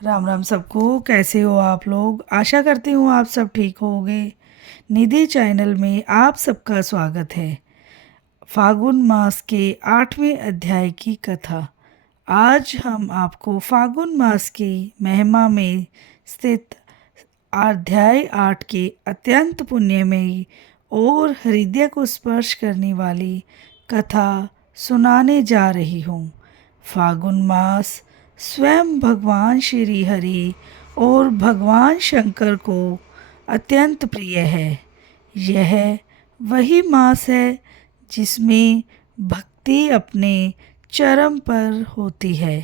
राम राम सबको। कैसे हो आप लोग? आशा करती हूँ आप सब ठीक होगे। निधि चैनल में आप सबका स्वागत है। फागुन मास के 8वें अध्याय की कथा। आज हम आपको फागुन मास की महिमा में स्थित अध्याय 8 के अत्यंत पुण्यमयी और हृदय को स्पर्श करने वाली कथा सुनाने जा रही हूँ। फागुन मास स्वयं भगवान श्री हरि और भगवान शंकर को अत्यंत प्रिय है। यह वही मास है जिसमें भक्ति अपने चरम पर होती है,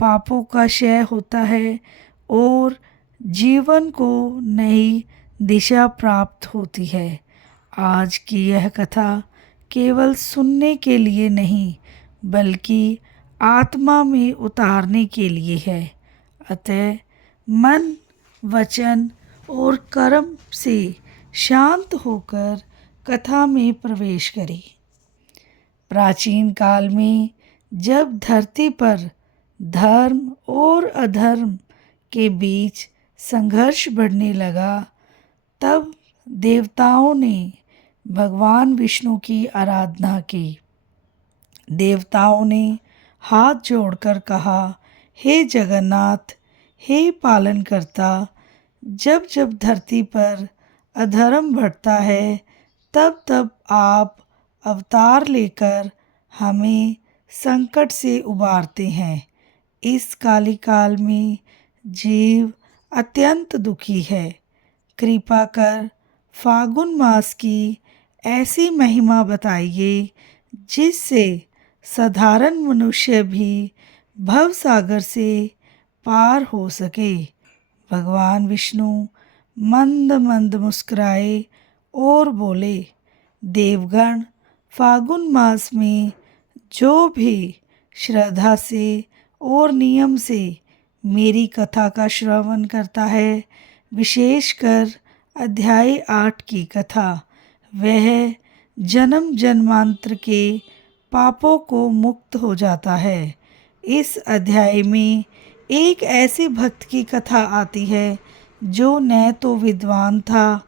पापों का क्षय होता है और जीवन को नई दिशा प्राप्त होती है। आज की यह कथा केवल सुनने के लिए नहीं बल्कि आत्मा में उतारने के लिए है। अतः मन, वचन और कर्म से शांत होकर कथा में प्रवेश करें। प्राचीन काल में जब धरती पर धर्म और अधर्म के बीच संघर्ष बढ़ने लगा, तब देवताओं ने भगवान विष्णु की आराधना की। देवताओं ने हाथ जोड़कर कहा, हे जगन्नाथ, हे पालनकर्ता, जब जब धरती पर अधर्म बढ़ता है तब तब आप अवतार लेकर हमें संकट से उबारते हैं। इस काली काल में जीव अत्यंत दुखी है। कृपा कर फागुन मास की ऐसी महिमा बताइए जिससे साधारण मनुष्य भी भव सागर से पार हो सके। भगवान विष्णु मंद मंद मुस्कुराए और बोले, देवगण, फागुन मास में जो भी श्रद्धा से और नियम से मेरी कथा का श्रवण करता है, विशेषकर अध्याय 8 की कथा, वह जन्म जन्मांतर के पापों को मुक्त हो जाता है। इस अध्याय में एक ऐसे भक्त की कथा आती है जो न तो विद्वान था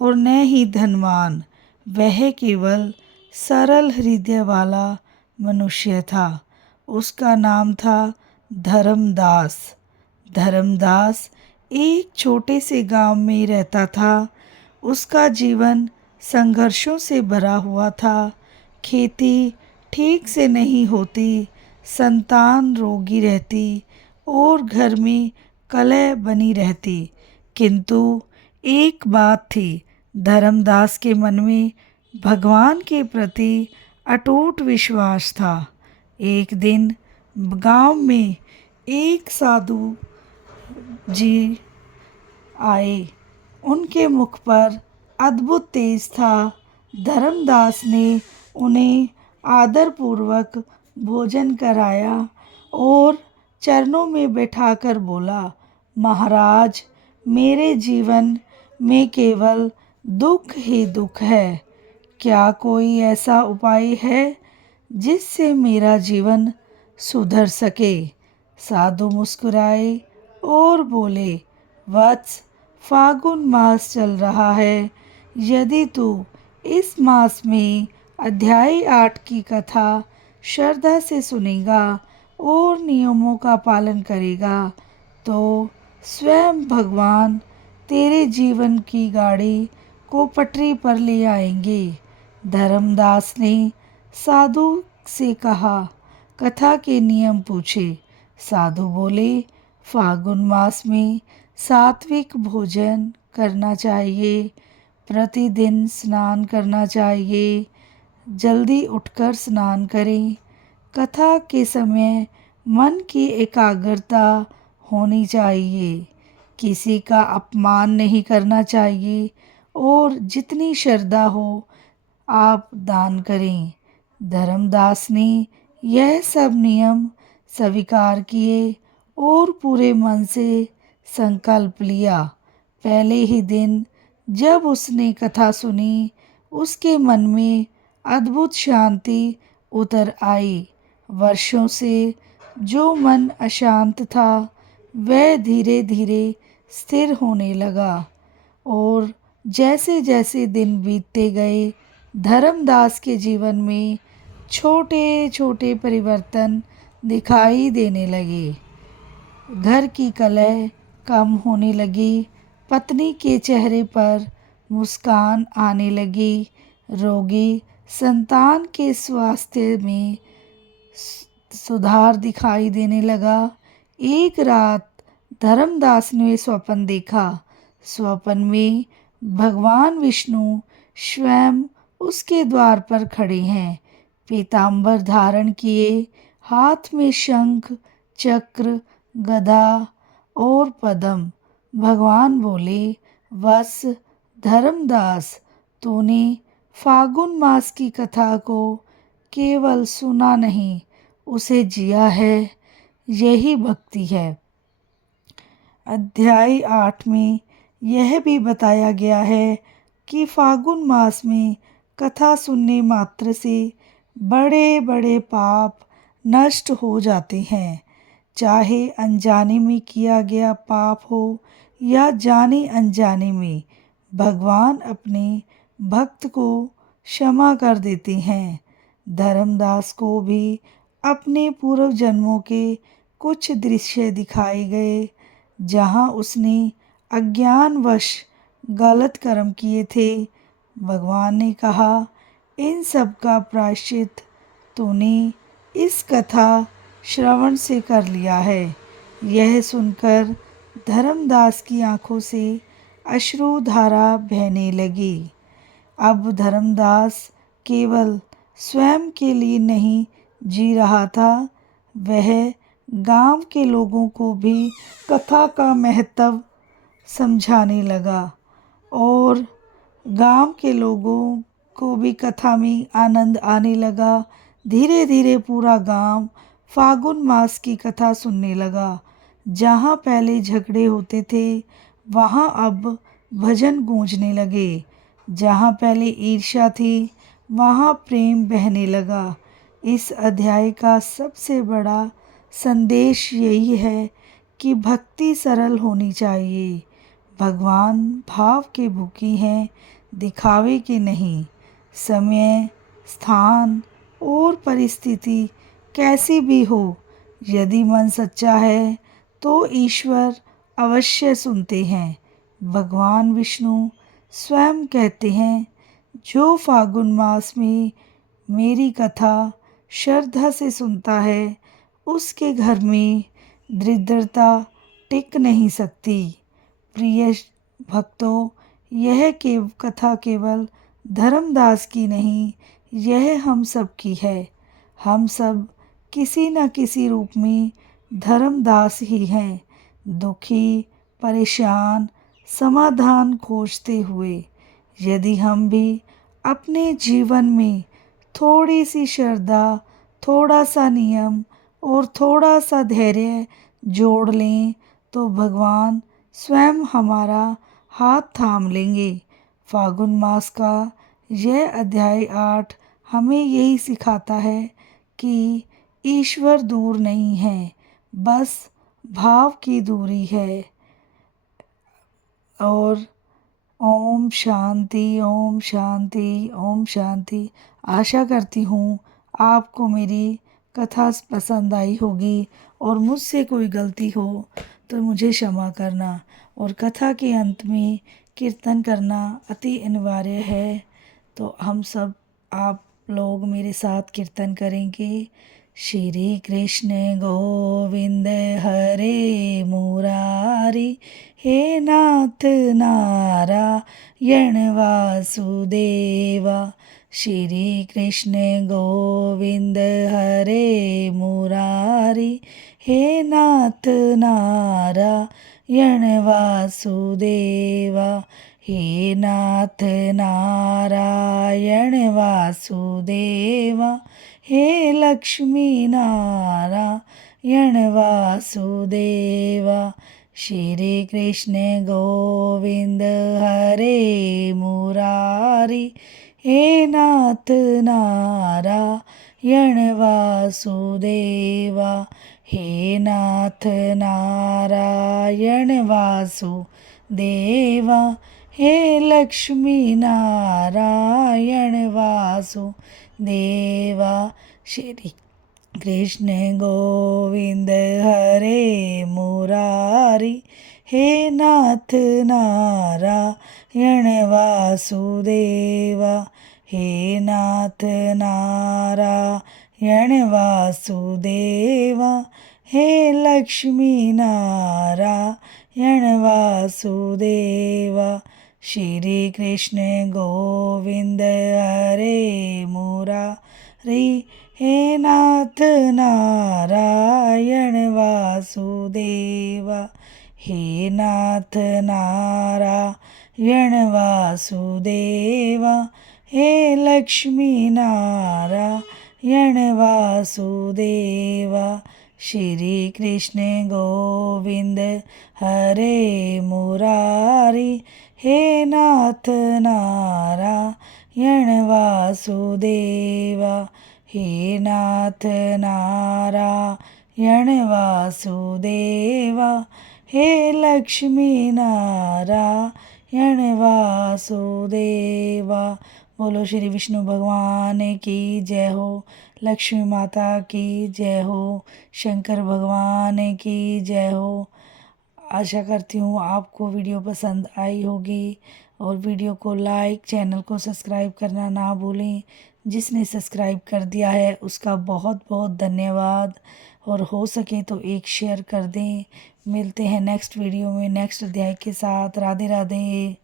और न ही धनवान। वह केवल सरल हृदय वाला मनुष्य था। उसका नाम था धर्मदास। धर्मदास एक छोटे से गांव में रहता था। उसका जीवन संघर्षों से भरा हुआ था। खेती ठीक से नहीं होती, संतान रोगी रहती और घर में कलह बनी रहती। किंतु एक बात थी, धर्मदास के मन में भगवान के प्रति अटूट विश्वास था। एक दिन गांव में एक साधु जी आए। उनके मुख पर अद्भुत तेज था। धर्मदास ने उन्हें आदरपूर्वक भोजन कराया और चरणों में बैठाकर बोला, महाराज, मेरे जीवन में केवल दुख ही दुख है। क्या कोई ऐसा उपाय है जिससे मेरा जीवन सुधर सके? साधु मुस्कुराए और बोले, वत्स, फागुन मास चल रहा है। यदि तू इस मास में अध्याय 8 की कथा श्रद्धा से सुनेगा और नियमों का पालन करेगा तो स्वयं भगवान तेरे जीवन की गाड़ी को पटरी पर ले आएंगे। धर्मदास ने साधु से कहा, कथा के नियम पूछे। साधु बोले, फागुन मास में सात्विक भोजन करना चाहिए, प्रतिदिन स्नान करना चाहिए, जल्दी उठकर स्नान करें, कथा के समय मन की एकाग्रता होनी चाहिए, किसी का अपमान नहीं करना चाहिए और जितनी श्रद्धा हो आप दान करें। धर्मदास ने यह सब नियम स्वीकार किए और पूरे मन से संकल्प लिया। पहले ही दिन जब उसने कथा सुनी, उसके मन में अद्भुत शांति उतर आई। वर्षों से जो मन अशांत था वह धीरे धीरे स्थिर होने लगा। और जैसे जैसे दिन बीतते गए, धर्मदास के जीवन में छोटे छोटे परिवर्तन दिखाई देने लगे। घर की कलह कम होने लगी, पत्नी के चेहरे पर मुस्कान आने लगी, रोगी संतान के स्वास्थ्य में सुधार दिखाई देने लगा। एक रात धर्मदास ने स्वप्न देखा। स्वप्न में भगवान विष्णु स्वयं उसके द्वार पर खड़े हैं, पीतांबर धारण किए, हाथ में शंख चक्र गदा और पद्म। भगवान बोले, वत्स धर्मदास, तूने फागुन मास की कथा को केवल सुना नहीं, उसे जिया है। यही भक्ति है। अध्याय 8 में यह भी बताया गया है कि फागुन मास में कथा सुनने मात्र से बड़े बड़े पाप नष्ट हो जाते हैं। चाहे अनजाने में किया गया पाप हो या जाने अनजाने में, भगवान अपने भक्त को क्षमा कर देते हैं। धर्मदास को भी अपने पूर्व जन्मों के कुछ दृश्य दिखाए गए, जहां उसने अज्ञानवश गलत कर्म किए थे। भगवान ने कहा, इन सब का प्रायश्चित तूने इस कथा श्रवण से कर लिया है। यह सुनकर धर्मदास की आंखों से अश्रुधारा बहने लगी। अब धर्मदास केवल स्वयं के लिए नहीं जी रहा था, वह गांव के लोगों को भी कथा का महत्व समझाने लगा और गांव के लोगों को भी कथा में आनंद आने लगा। धीरे धीरे पूरा गांव फागुन मास की कथा सुनने लगा। जहाँ पहले झगड़े होते थे, वहाँ अब भजन गूंजने लगे। जहाँ पहले ईर्ष्या थी, वहाँ प्रेम बहने लगा। इस अध्याय का सबसे बड़ा संदेश यही है कि भक्ति सरल होनी चाहिए। भगवान भाव के भूखी हैं, दिखावे के नहीं। समय, स्थान और परिस्थिति कैसी भी हो, यदि मन सच्चा है तो ईश्वर अवश्य सुनते हैं। भगवान विष्णु स्वयं कहते हैं, जो फागुन मास में मेरी कथा श्रद्धा से सुनता है, उसके घर में दरिद्रता टिक नहीं सकती। प्रिय भक्तों, यह कथा केवल धर्मदास की नहीं, यह हम सब की है। हम सब किसी न किसी रूप में धर्मदास ही हैं, दुखी, परेशान, समाधान खोजते हुए। यदि हम भी अपने जीवन में थोड़ी सी श्रद्धा, थोड़ा सा नियम और थोड़ा सा धैर्य जोड़ लें, तो भगवान स्वयं हमारा हाथ थाम लेंगे। फागुन मास का यह अध्याय 8 हमें यही सिखाता है कि ईश्वर दूर नहीं है, बस भाव की दूरी है। और ओम शांति, ओम शांति, ओम शांति। आशा करती हूँ आपको मेरी कथा पसंद आई होगी, और मुझसे कोई गलती हो तो मुझे क्षमा करना। और कथा के अंत में कीर्तन करना अति अनिवार्य है, तो हम सब आप लोग मेरे साथ कीर्तन करेंगे। श्री कृष्ण गोविंद हरे मुरारी, हे नाथ नारायण वासुदेवा। श्री कृष्ण गोविंद हरे मुरारी, हे नाथ नारायण वासुदेवा। हे नाथ नारायण वासुदेवा, हे लक्ष्मी नारायण वासुदेवा। श्री कृष्ण गोविंद हरे मुरारी, हे नाथ नारायण वासुदेवा। हे नाथ नारायण वासुदेवा, हे लक्ष्मी नारायण वासुदेवा। श्री कृष्ण गोविंद हरे मुरारी, हे नाथ नारायण वासुदेवा, हे नाथ नारायण वासुदेवा, हे लक्ष्मी नारायण वासुदेवा। श्री कृष्ण गोविंद हरे मुरारी, हे नाथ नारायण वासुदेवा, हे नाथ नारायण वासुदेवा, हे लक्ष्मी नारायण वासुदेवा। श्री कृष्ण गोविंद हरे मुरारी, हे नाथ नारायण वासुदेवा, हे नाथ नारायण वासुदेवा, हे लक्ष्मी नारायण वासुदेवा। बोलो श्री विष्णु भगवान की जय हो, लक्ष्मी माता की जय हो, शंकर भगवान की जय हो। आशा करती हूँ आपको वीडियो पसंद आई होगी और वीडियो को लाइक, चैनल को सब्सक्राइब करना ना भूलें। जिसने सब्सक्राइब कर दिया है उसका बहुत बहुत धन्यवाद, और हो सके तो एक शेयर कर दें। मिलते हैं नेक्स्ट वीडियो में नेक्स्ट अध्याय के साथ। राधे राधे।